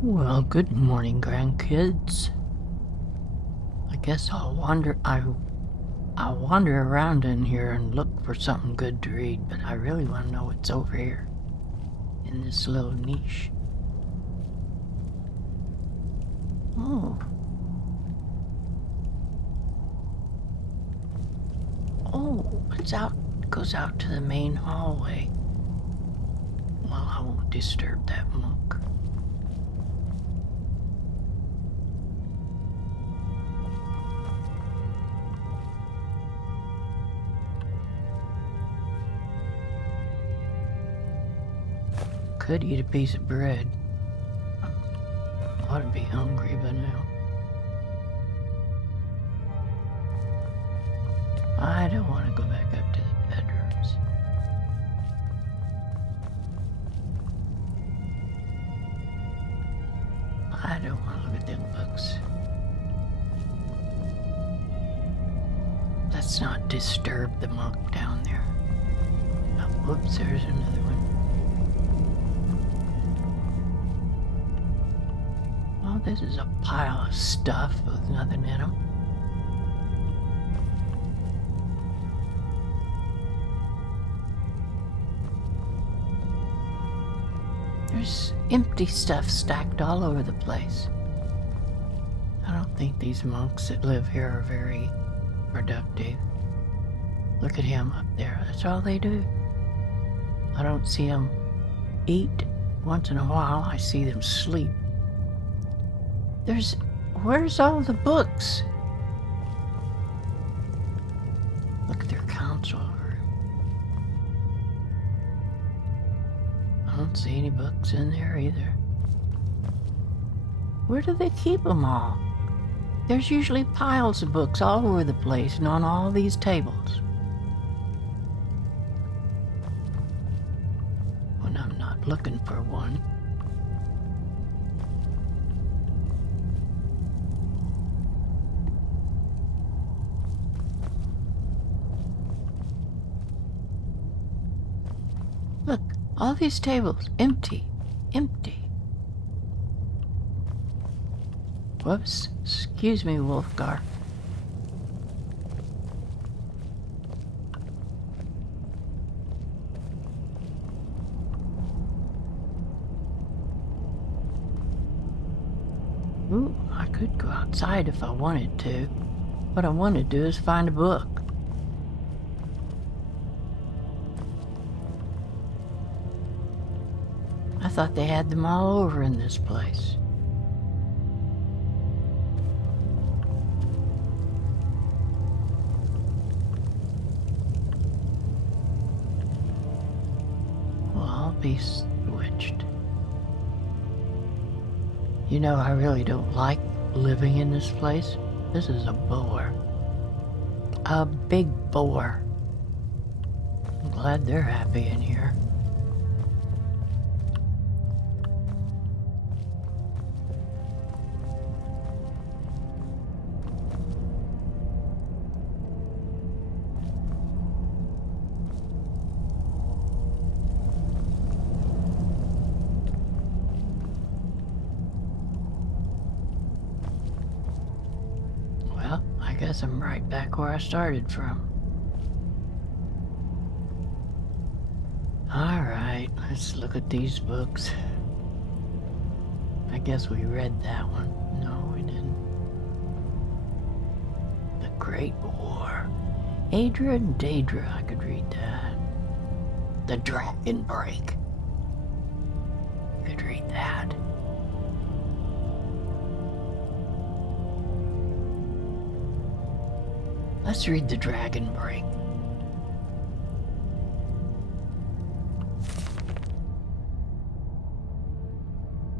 Well, good morning, grandkids. I guess I'll wander around in here and look for something good to read, but I really want to know what's over here in this little niche. Oh. Oh, it goes out to the main hallway. Well, I won't disturb that monk. Could eat a piece of bread. I ought to be hungry by now. I don't want to go back up to the bedrooms. I don't want to look at them books. Let's not disturb the monk down there. Oh, whoops, there's another one. Oh, this is a pile of stuff with nothing in them. There's empty stuff stacked all over the place. I don't think these monks that live here are very productive. Look at him up there. That's all they do. I don't see them eat. Once in a while, I see them sleep. Where's all the books? Look at their council room. I don't see any books in there either. Where do they keep them all? There's usually piles of books all over the place and on all these tables. When I'm not looking for one. Look, all these tables, empty, empty. Whoops, excuse me, Wolfgar. Ooh, I could go outside if I wanted to. What I want to do is find a book. I thought they had them all over in this place. Well, I'll be switched. You know, I really don't like living in this place. This is a bore. A big bore. I'm glad they're happy in here. I guess I'm right back where I started from. Alright, let's look at these books. I guess we read that one. No, we didn't. The Great War. Adra and Daedra, I could read that. The Dragon Break. I could read that. Let's read The Dragon Break.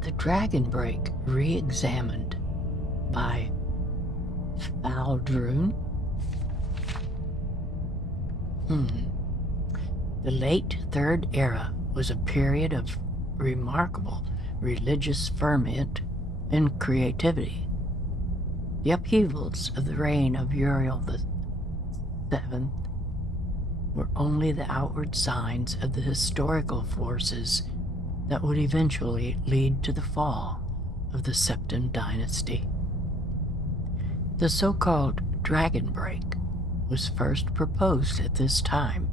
The Dragon Break Re-Examined by Faldrune. The late Third Era was a period of remarkable religious ferment and creativity. The upheavals of the reign of Uriel VII were only the outward signs of the historical forces that would eventually lead to the fall of the Septim dynasty. The so-called Dragon Break was first proposed at this time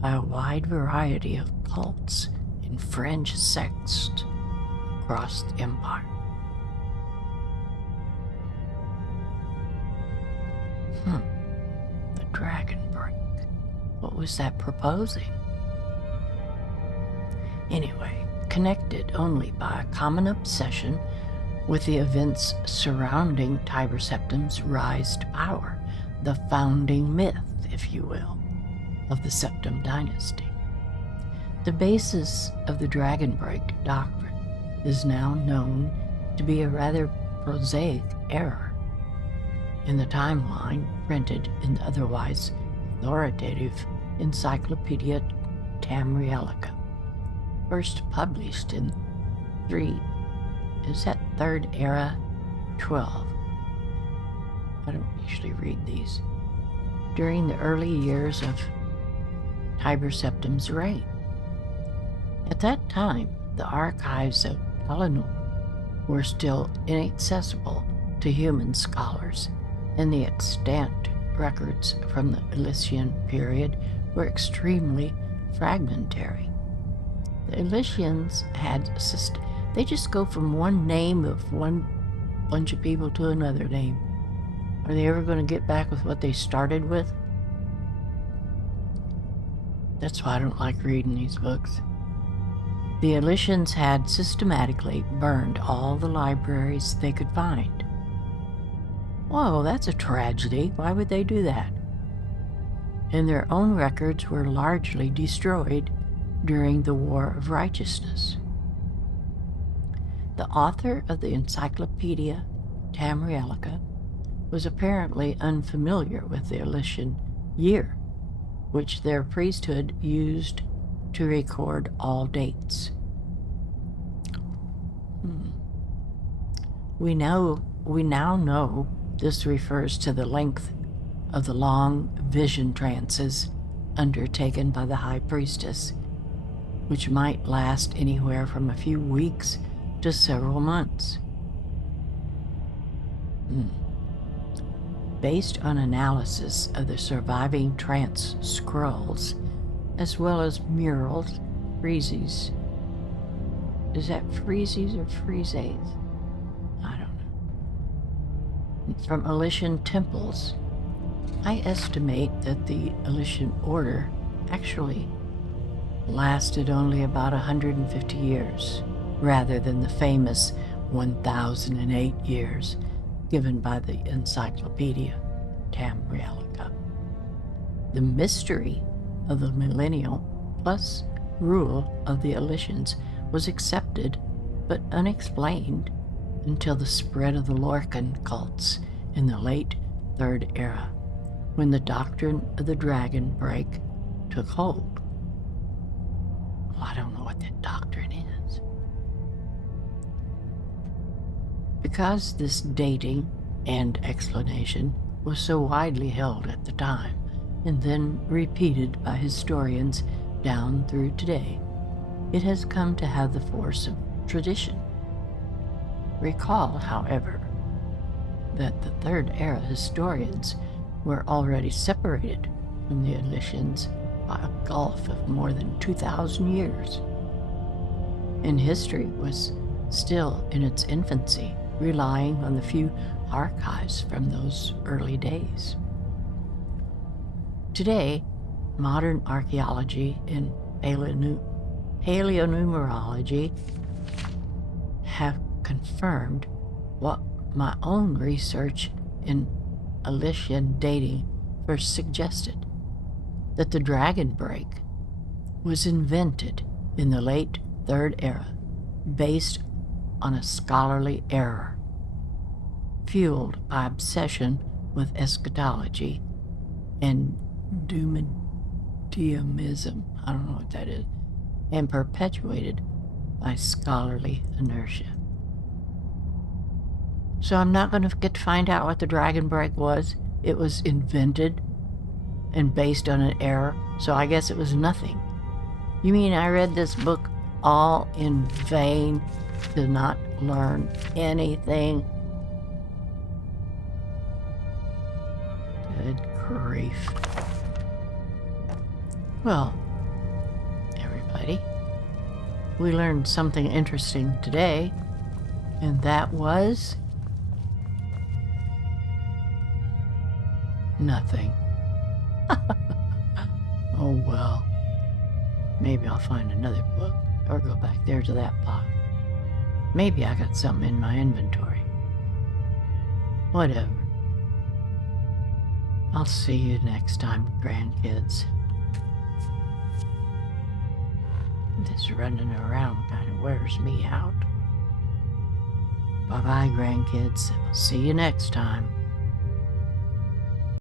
by a wide variety of cults and fringe sects across the empire. The Dragon Break. What was that proposing? Anyway, connected only by a common obsession with the events surrounding Tiber Septim's rise to power, the founding myth, if you will, of the Septim dynasty. The basis of the Dragon Break doctrine is now known to be a rather prosaic error in the timeline printed in the otherwise authoritative Encyclopedia Tamrielica, first published in 3rd Era 12. I don't usually read these. During the early years of Tiber Septim's reign. At that time, the archives of Eleanor were still inaccessible to human scholars, and the extant records from the Elysian period were extremely fragmentary. The Elysians had they just go from one name of one bunch of people to another name. Are they ever going to get back with what they started with? That's why I don't like reading these books. The Elysians had systematically burned all the libraries they could find. Whoa, that's a tragedy. Why would they do that? And their own records were largely destroyed during the War of Righteousness. The author of the Encyclopedia Tamrielica was apparently unfamiliar with the Elysian year, which their priesthood used to record all dates. We now know this refers to the length of the long vision trances undertaken by the high priestess, which might last anywhere from a few weeks to several months. Based on analysis of the surviving trance scrolls, as well as murals, friezes. Is that friezes or friezes? I don't know. From Elysian temples, I estimate that the Elysian order actually lasted only about 150 years, rather than the famous 1008 years given by the Encyclopedia Tamrielica. The mystery of the millennial plus rule of the Elysians was accepted but unexplained until the spread of the Lorcan cults in the late Third Era, when the doctrine of the Dragon Break took hold. Well, I don't know what that doctrine is. Because this dating and explanation was so widely held at the time, and then repeated by historians down through today, it has come to have the force of tradition. Recall, however, that the Third Era historians were already separated from the Elysians by a gulf of more than 2,000 years, and history was still in its infancy, relying on the few archives from those early days. Today, modern archaeology and paleonumerology have confirmed what my own research in Elysian dating first suggested, that the Dragon Break was invented in the late Third Era based on a scholarly error, fueled by obsession with eschatology and doomsdayism, I don't know what that is, and perpetuated by scholarly inertia. So I'm not going to get to find out what the Dragon Break was. It was invented and based on an error, so I guess it was nothing. You mean I read this book all in vain to not learn anything. Good grief. Well, everybody, we learned something interesting today, and that was nothing. Oh well. Maybe I'll find another book or go back there to that pile. Maybe I got something in my inventory. Whatever. I'll see you next time, grandkids. This running around kind of wears me out. Bye-bye, grandkids. I'll see you next time.